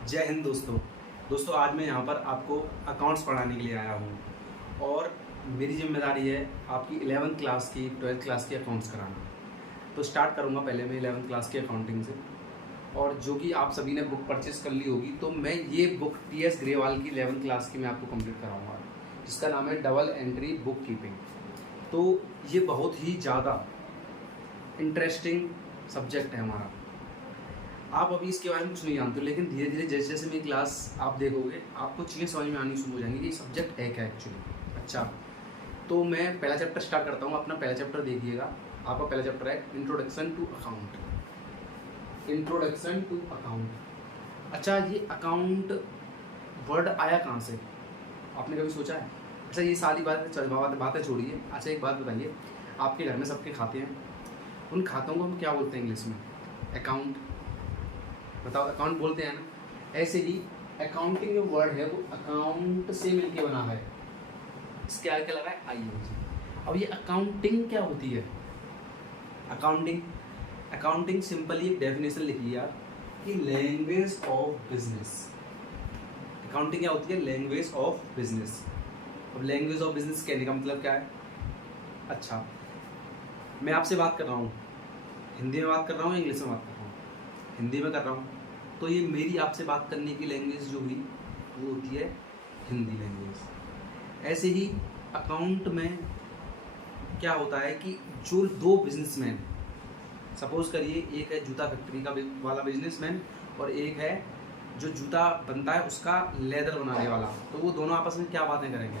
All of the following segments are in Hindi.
जय हिंद दोस्तों आज मैं यहाँ पर आपको अकाउंट्स पढ़ाने के लिए आया हूँ और मेरी जिम्मेदारी है आपकी 11th क्लास की 12th क्लास की अकाउंट्स कराना। तो स्टार्ट करूँगा पहले मैं 11th क्लास की अकाउंटिंग से। और जो कि आप सभी ने बुक परचेस कर ली होगी, तो मैं ये बुक टी.एस. ग्रेवाल की 11th क्लास की मैं आपको कंप्लीट कराऊँगा, जिसका नाम है डबल एंट्री बुक कीपिंग। तो ये बहुत ही ज़्यादा इंटरेस्टिंग सब्जेक्ट है हमारा। आप अभी इसके बारे में कुछ नहीं जानते, लेकिन धीरे धीरे जैसे जैसे मेरी क्लास आप देखोगे आपको चीज़ें समझ में आनी शुरू हो जाएंगी कि ये सब्जेक्ट है क्या एक्चुअली। अच्छा, तो मैं पहला चैप्टर स्टार्ट करता हूँ। अपना पहला चैप्टर देखिएगा। आपका पहला चैप्टर है introduction to account. Introduction to account. अच्छा, ये अकाउंट वर्ड आया कहाँ से, आपने कभी सोचा है? अच्छा, ये सारी बातें छोड़िए। अच्छा, एक बात बताइए, आपके घर में सबके खाते हैं, उन खातों को हम क्या बोलते हैं इंग्लिश में? अकाउंट। बताओ, अकाउंट बोलते हैं ना। ऐसे ही अकाउंटिंग जो वर्ड है वो अकाउंट से मिलके बना है। इसके आगे क्या लगा है? आईएनजी। अब ये अकाउंटिंग क्या होती है? अकाउंटिंग सिंपली एक डेफिनेशन लिखिए आप कि लैंग्वेज ऑफ बिजनेस। अकाउंटिंग क्या होती है? Language of business. अब लैंग्वेज ऑफ बिजनेस कहने का मतलब क्या है? अच्छा, मैं आपसे बात कर रहा हूँ, हिंदी में बात कर रहा हूँ, इंग्लिश में बात कर रहा हूँ? हिंदी में कर रहा हूँ, तो ये मेरी आपसे बात करने की लैंग्वेज जो हुई वो होती है हिंदी लैंग्वेज। ऐसे ही अकाउंट में क्या होता है कि जो दो बिजनेसमैन, सपोज करिए एक है जूता फैक्ट्री का वाला बिजनेसमैन और एक है जो जूता बनता है उसका लेदर बनाने वाला, तो वो दोनों आपस में क्या बातें करेंगे?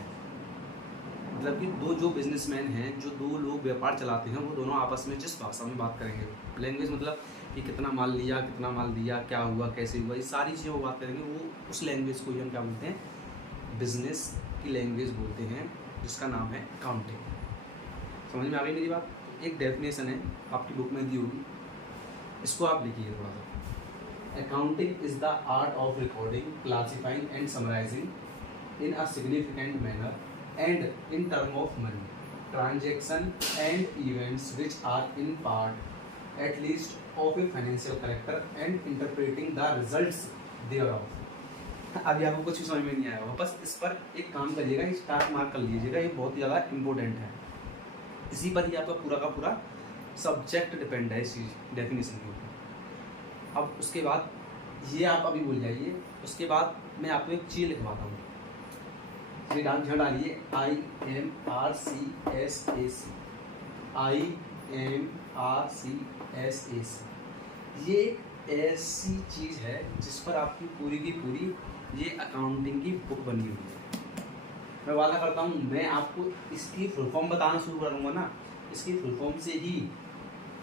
मतलब कि दो जो बिजनेसमैन हैं, जो दो लोग व्यापार चलाते हैं, वो दोनों आपस में जिस भाषा में बात करेंगे, लैंग्वेज मतलब कि कितना माल लिया, कितना माल दिया, क्या हुआ, कैसे हुआ, ये सारी चीज़ें वो बात करेंगे, वो उस लैंग्वेज को ही हम क्या बोलते हैं? बिजनेस की लैंग्वेज बोलते हैं, जिसका नाम है अकाउंटिंग। समझ में आ गई मेरी बात? एक डेफिनेशन है आपकी बुक में दी होगी, इसको आप लिखिए थोड़ा सा। Accounting is the art of recording, classifying and summarizing in a significant manner and in term of money, transaction and events which are in part at least of a financial character and interpreting the results thereof। अभी आपको कुछ भी समझ में नहीं आया होगा, बस इस पर एक काम करिएगा, स्टार मार्क कर लीजिएगा, ये बहुत ही ज़्यादा इंपॉर्टेंट है। इसी पर ही आपका पूरा का पूरा सब्जेक्ट डिपेंड है, इसी डेफिनेशन के ऊपर। अब उसके बाद ये आप अभी भूल जाइए, उसके बाद मैं आपको एक चीज़ लिखवाता हूँ। ध्यान डालिए, IMRCSAC। ये एक ऐसी चीज़ है जिस पर आपकी पूरी की पूरी ये अकाउंटिंग की बुक बनी हुई है। मैं वादा करता हूँ, मैं आपको इसकी फुल फॉर्म बताना शुरू करूँगा ना, इसकी फुल फॉर्म से ही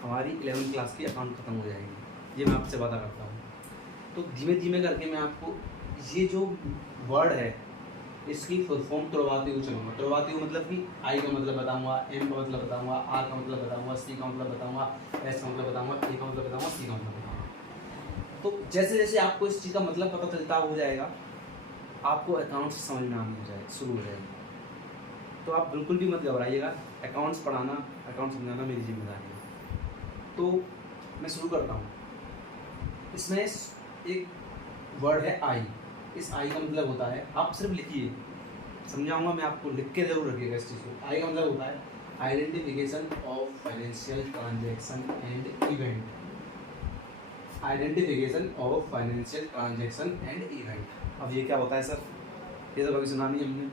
हमारी 11th क्लास की अकाउंट खत्म हो जाएगी, ये मैं आपसे वादा करता हूँ। तो धीमे धीमे करके मैं आपको ये जो वर्ड है इसकी फुल फॉर्म तुड़वाते हुए चलूँगा। तुड़वाते हुए मतलब कि आई का मतलब बताऊँगा, एम का मतलब बताऊँगा, आर का मतलब बताऊँगा, सी का मतलब बताऊँगा, एस का मतलब बताऊँगा, ए का मतलब बताऊँगा, सी का मतलब बताऊँगा। तो जैसे जैसे आपको इस चीज़ का मतलब पता चलता हो जाएगा, आपको अकाउंट्स समझ में आने हो जाएगा, शुरू हो जाएगी। तो आप बिल्कुल भी मत घबराइएगा, अकाउंट्स पढ़ाना, अकाउंट समझाना मेरी जिम्मेदारी है। तो मैं शुरू करता हूँ। इसमें एक वर्ड है आई। इस आई का मतलब होता है, आप सिर्फ लिखिए, समझाऊंगा मैं आपको, लिख के जरूर रखिएगा इस चीज़ को। आई का मतलब होता है identification of financial transaction and event. Identification of financial transaction and event. अब ये क्या होता है सर? ये तो कभी सुना नहीं हमने,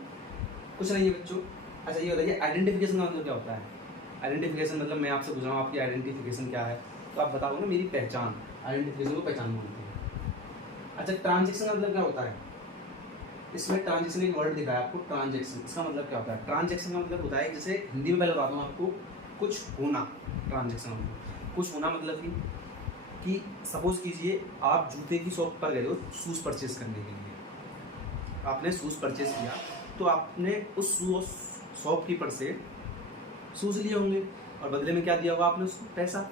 कुछ नहीं है बच्चों। अच्छा, ये बताइए आइडेंटिफिकेशन का मतलब क्या होता है? आइडेंटिफिकेशन मतलब मैं आपसे पूछ रहा हूँ आपकी आइडेंटिफिकेशन क्या है, तो आप बताओगे मेरी पहचान। आइडेंटिफिकेशन को पहचान बोलते हैं। अच्छा, ट्रांजैक्शन का मतलब क्या होता है? इसमें ट्रांजैक्शन एक वर्ड दिखा है आपको, ट्रांजैक्शन, इसका मतलब क्या होता है? ट्रांजैक्शन का मतलब होता है, जैसे हिंदी में पहले बताता हूँ आपको, कुछ होना। ट्रांजैक्शन मतलब कुछ होना, मतलब कि सपोज कीजिए आप जूते की शॉप पर गए हो शूज़ परचेज करने के लिए। आपने शूज़ परचेज किया, तो आपने उस शॉपकीपर से शूज़ लिए होंगे और बदले में क्या दिया होगा आपने उसको? पैसा।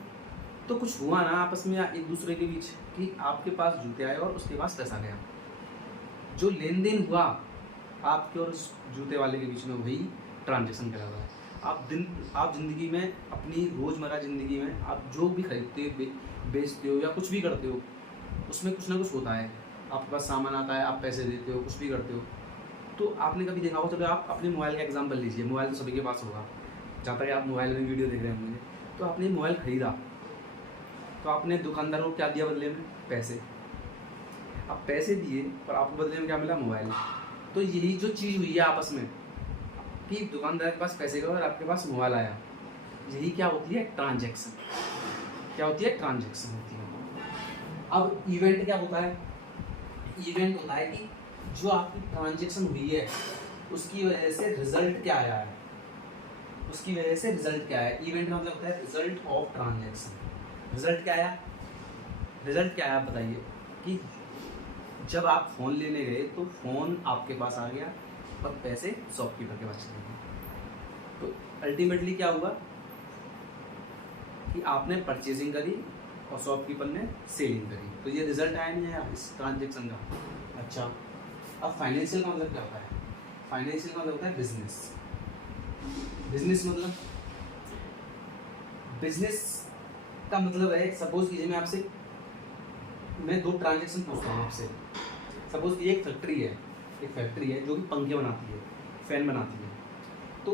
तो कुछ हुआ ना आपस में एक दूसरे के बीच, कि आपके पास जूते आए और उसके पास पैसा गया। जो लेन देन हुआ आपके और उस जूते वाले के बीच में, वही ट्रांजैक्शन कहलाता है। आप ज़िंदगी में, अपनी रोज़मर्रा ज़िंदगी में आप जो भी खरीदते हो, बेचते हो या कुछ भी करते हो, उसमें कुछ ना कुछ होता है। आपके पास सामान आता है, आप पैसे देते हो, कुछ भी करते हो। तो आपने कभी देखा होगा, चलो आप अपने मोबाइल का एग्जांपल लीजिए, मोबाइल तो सभी के पास होगा, जहाँ तक आप मोबाइल में वीडियो देख रहे होंगे। तो आपने मोबाइल खरीदा, तो आपने दुकानदार को क्या दिया बदले में? पैसे। आप पैसे दिए और आपको बदले में क्या मिला? मोबाइल। तो यही जो चीज़ हुई है आपस में कि दुकानदार के पास पैसे गए और आपके पास मोबाइल आया, यही क्या होती है? ट्रांजैक्शन। क्या होती है? ट्रांजैक्शन होती है। अब इवेंट क्या होता है? इवेंट होता है कि जो आपकी ट्रांजैक्शन हुई है उसकी वजह से रिजल्ट क्या आया है, उसकी वजह से रिजल्ट क्या है। इवेंट का मतलब होता है रिजल्ट ऑफ ट्रांजैक्शन। रिजल्ट क्या आया? रिजल्ट क्या आया बताइए? कि जब आप फ़ोन लेने गए तो फ़ोन आपके पास आ गया और पैसे शॉपकीपर के पास चले गए। तो अल्टीमेटली क्या हुआ कि आपने परचेजिंग करी और शॉपकीपर ने सेलिंग करी। तो ये रिजल्ट आया नहीं आया इस ट्रांजैक्शन का? अच्छा, अब फाइनेंशियल का मतलब क्या होता है? फाइनेंशियल का मतलब होता है बिजनेस। बिजनेस मतलब, बिजनेस का मतलब है, सपोज कीजिए मैं दो ट्रांजैक्शन पूछता हूँ आपसे। सपोज कि एक फैक्ट्री है जो कि पंखे बनाती है, फैन बनाती है। तो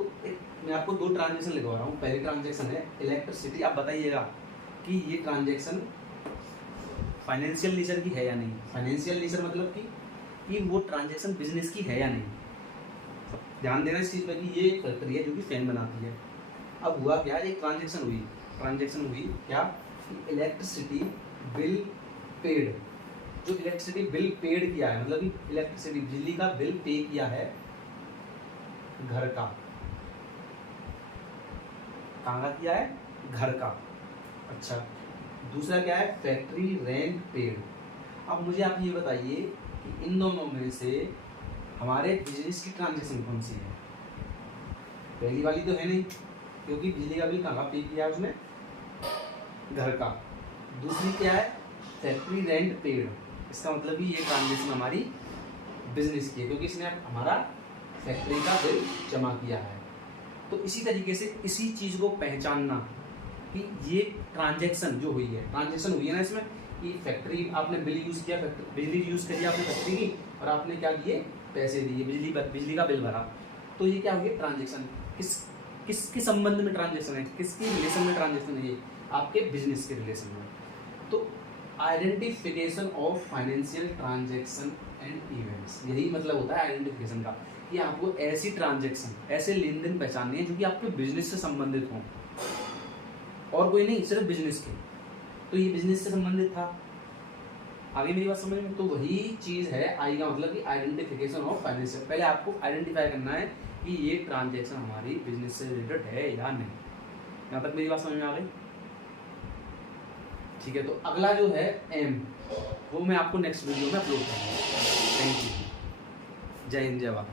मैं आपको दो ट्रांजैक्शन लिखवा रहा हूँ। पहली ट्रांजैक्शन है इलेक्ट्रिसिटी। आप बताइएगा कि ये ट्रांजैक्शन फाइनेंशियल नेचर की है या नहीं। फाइनेंशियल नेचर मतलब कि वो ट्रांजैक्शन बिजनेस की है या नहीं। ध्यान देना इस चीज़ पर कि ये एक फैक्ट्री है जो कि फैन बनाती है। अब हुआ क्या? एक ट्रांजैक्शन हुई क्या? Electricity bill paid. जो इलेक्ट्रिसिटी बिल पेड किया है, मतलब कि इलेक्ट्रिसिटी बिजली का बिल पे किया है घर का। कहाँ का किया है? घर का। अच्छा, दूसरा क्या है? Factory rent paid. अब मुझे आप ये बताइए कि इन दोनों में से हमारे बिजनेस की ट्रांजैक्शन कौन सी है? पहली वाली तो है नहीं, क्योंकि बिजली का बिल कहाँ पे किया है उसने? घर का। दूसरी क्या है? Factory rent paid. इसका मतलब कि ये ट्रांजैक्शन हमारी बिजनेस की है, क्योंकि इसने हमारा फैक्ट्री का बिल जमा किया है। तो इसी तरीके से इसी चीज़ को पहचानना कि ये ट्रांजैक्शन जो हुई है, ना इसमें कि फैक्ट्री आपने बिल यूज़ किया, बिजली यूज़ करी आपने फैक्ट्री की, और आपने क्या दिए? पैसे दिए, बिजली का बिल भरा। तो ये क्या हुई? ट्रांजैक्शन। किसके संबंध में ट्रांजैक्शन है? किसके रिलेशन में ट्रांजैक्शन है? ये आपके बिजनेस के रिलेशन में। तो identification of financial transaction and events, यही मतलब होता है आइडेंटिफिकेशन का, कि आपको ऐसी ट्रांजैक्शन, ऐसे लेन देन पहचाननी है जो कि आपके बिजनेस से संबंधित हों, और कोई नहीं, सिर्फ बिजनेस के। तो ये बिजनेस से संबंधित था। आगे मेरी बात समझ में? तो वही चीज़ है आई का मतलब कि आइडेंटिफिकेशन ऑफ फाइनेंशियल। पहले आपको आइडेंटिफाई करना है कि ये ट्रांजैक्शन हमारी बिजनेस से रिलेटेड है या नहीं। यहाँ तक मेरी बात समझ में आ गई? ठीक है, तो अगला जो है एम, वो मैं आपको नेक्स्ट वीडियो में अपलोड करूँगा। Thank you. जय हिंद, जय भारत।